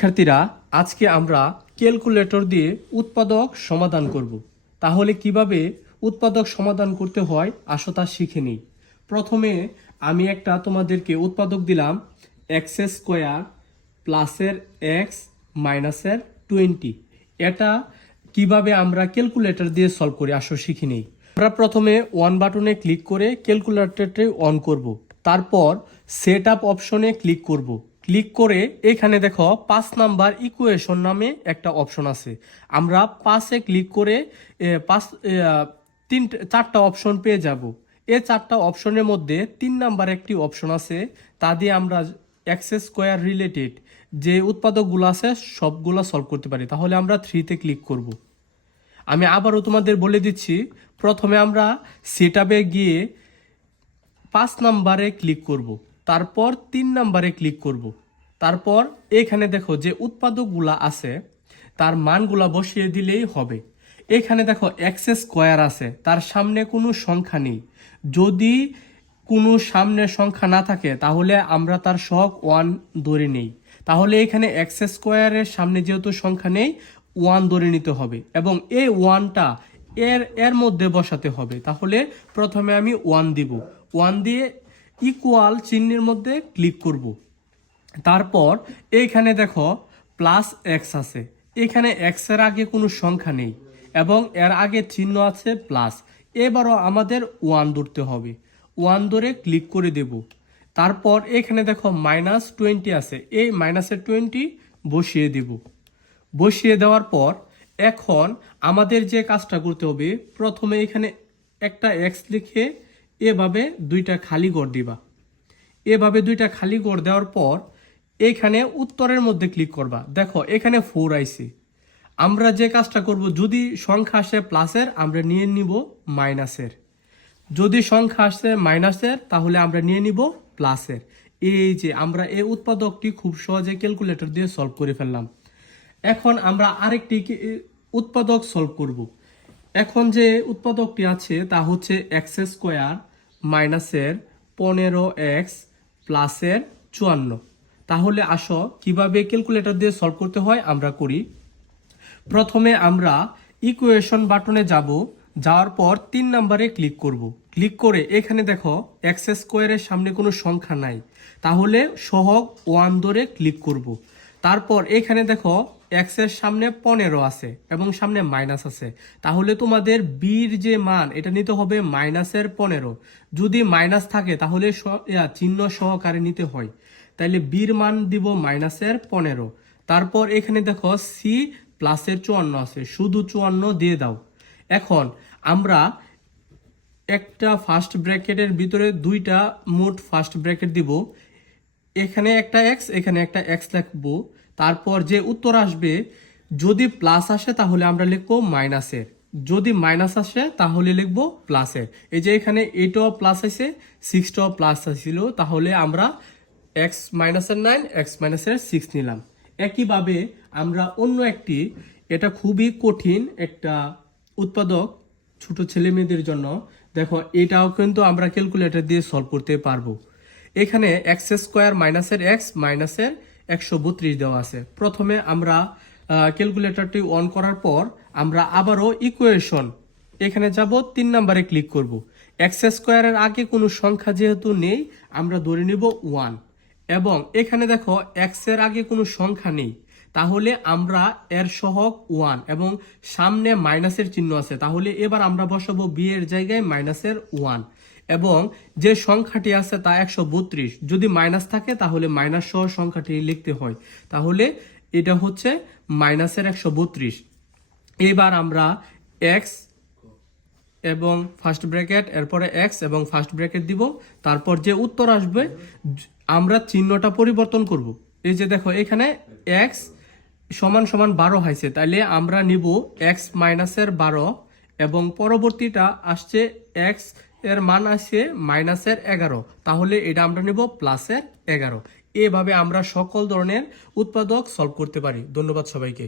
শিক্ষার্থীরা, আজকে আমরা ক্যালকুলেটর দিয়ে উৎপাদক সমাধান করব। তাহলে কিভাবে উৎপাদক সমাধান করতে হয় আসো তা শিখে নিই। প্রথমে আমি একটা তোমাদেরকে উৎপাদক দিলাম এক্স স্কোয়ার প্লাসের এক্স মাইনাসের 20। এটা কিভাবে আমরা ক্যালকুলেটর দিয়ে সলভ করি আসো শিখে নিই। আমরা প্রথমে ওয়ান বাটনে ক্লিক করে ক্যালকুলেটরটি অন করব। তারপর সেট আপ অপশনে ক্লিক করব। ক্লিক করে এখানে দেখো 5 নাম্বার ইকুয়েশন নামে একটা অপশন আছে। আমরা 5-এ ক্লিক করে 4টা অপশন পেয়ে যাব। এই 4টা অপশনের মধ্যে 3 নাম্বার একটি অপশন আছে, তা দিয়ে আমরা এক্স স্কোয়ার রিলেটেড যে উৎপাদকগুলো আছে সবগুলো সলভ করতে পারি। তাহলে আমরা 3-তে ক্লিক করব। আমি আবারও তোমাদের বলে দিচ্ছি, প্রথমে আমরা সেট আপে গিয়ে 5 নাম্বারে ক্লিক করব, তারপর 3 নাম্বারে ক্লিক করব, তারপর এখানে দেখো যে উৎপাদকগুলা আছে তার মানগুলা বসিয়ে দিলেই হবে। এখানে দেখো এক্স স্কোয়ার আছে, তার সামনে কোনো সংখ্যা নেই। যদি কোনো সামনে সংখ্যা না থাকে তাহলে আমরা তার সহগ 1 ধরে নেই। তাহলে এখানে এক্স স্কোয়ারের সামনে যেহেতু সংখ্যা নেই, 1 ধরে নিতে হবে এবং এই 1টা এর মধ্যে বসাতে হবে। তাহলে প্রথমে আমি 1 দিব, 1 দিয়ে ইকুয়াল চিহ্নের মধ্যে ক্লিক করব। তারপর এইখানে দেখো প্লাস এক্স আছে, এখানে এক্স এর আগে কোনো সংখ্যা নেই এবং এর আগে চিহ্ন আছে প্লাস। এবারও আমাদের 1 ধরতে হবে, 1 ধরে ক্লিক করে দেব। তারপর এখানে দেখো -20 আছে, এই -20 বসিয়ে দেব। বসিয়ে দেওয়ার পর এখন আমাদের যে কাজটা করতে হবে, প্রথমে এখানে একটা এক্স লিখে এভাবে 2টা খালি ঘর দিবা। এভাবে 2টা খালি ঘর দেওয়ার পর এখানে উত্তরের মধ্যে ক্লিক করবা। দেখো এখানে 4 আইছে। আমরা যে কাজটা করব, যদি সংখ্যা আসে প্লাসের আমরা নিয়ে নিব মাইনাসের, যদি সংখ্যা আসে মাইনাসের তাহলে আমরা নিয়ে নিব প্লাসের। এই যে আমরা এই উৎপাদকটি খুব সহজে ক্যালকুলেটর দিয়ে সলভ করে ফেললাম। এখন আমরা আরেকটি উৎপাদক সলভ করব। এখন যে উৎপাদকটি আছে তা হচ্ছে এক্স স্কোয়ার মাইনাসের 15x প্লাসের 54। তাহলে আসো কিভাবে ক্যালকুলেটর দিয়ে সলভ করতে হয় আমরা করি। প্রথমে আমরা ইকুয়েশন বাটনে যাব, যাওয়ার পর 3 নাম্বারে ক্লিক করব। ক্লিক করে এখানে দেখো এক্স স্কোয়ারের সামনে কোনো সংখ্যা নাই, তাহলে সহগ 1 ধরে ক্লিক করব। তারপর এখানে দেখো এক্স এর সামনে 15 আছে এবং সামনে মাইনাস আছে, তাহলে তোমাদের বির যে মান এটা নিতে হবে -15। যদি মাইনাস থাকে তাহলে চিহ্ন সহকারে নিতে হয়, তাইলে বির মান দিব -15। তারপর এখানে দেখো সি প্লাসের 54 আছে, শুধু 54 দিয়ে দাও। এখন আমরা একটা ফার্স্ট ব্র্যাকেটের ভিতরে 2টা মোট ফার্স্ট ব্র্যাকেট দিব। এখানে একটা এক্স, এখানে একটা এক্স লিখবো। তারপর যে উত্তর আসবে, যদি প্লাস আসে তাহলে আমরা লিখবো মাইনাসের, যদি মাইনাস আসে তাহলে লিখবো প্লাসের। এই যে এখানে 8টাও প্লাস আছে, 6টাও প্লাস আসছিল, তাহলে আমরা x - 9 x - 6 নিলাম। একইভাবে আমরা অন্য একটি, এটা খুবই কঠিন একটা উৎপাদক ছোট ছেলে মেয়েদের জন্য, দেখো এটাও কিন্তু আমরা ক্যালকুলেটর দিয়ে সলভ করতে পারবো। এখানে এক্স স্কোয়ার মাইনাসের এক্স মাইনাসের 132 দেওয়া আছে। প্রথমে আমরা ক্যালকুলেটরটি অন করার পর আমরা আবারও ইকুয়েশন এখানে যাব, 3 নাম্বারে ক্লিক করব। এক্স স্কোয়ারের আগে কোনো সংখ্যা যেহেতু নেই আমরা ধরে নিব 1 এবং এখানে দেখো এক্স এর আগে কোনো সংখ্যা নেই, তাহলে আমরা এর সহগ 1 এবং সামনে মাইনাসের চিহ্ন আছে, তাহলে এবার আমরা বসাবো বি এর জায়গায় -1 এবং যে সংখ্যাটি আছে তা 132। যদি মাইনাস থাকে তাহলে মাইনাস সহ সংখ্যাটি লিখতে হয়, তাহলে এটা হচ্ছে -132। এবার আমরা এক্স এবং ফার্স্ট ব্র্যাকেট, এরপরে এক্স এবং ফার্স্ট ব্র্যাকেট দিব। তারপর যে উত্তর আসবে আমরা চিহ্নটা পরিবর্তন করব। এই যে দেখো এখানে এক্স সমান সমান 12 হয়েছে, তাইলে আমরা নিব এক্স মাইনাসের 12 এবং পরবর্তীটা আসছে এক্স এর মান আসছে -11, তাহলে এটা আমরা নিব +11। এভাবে আমরা সকল ধরনের উৎপাদক সলভ করতে পারি। ধন্যবাদ সবাইকে।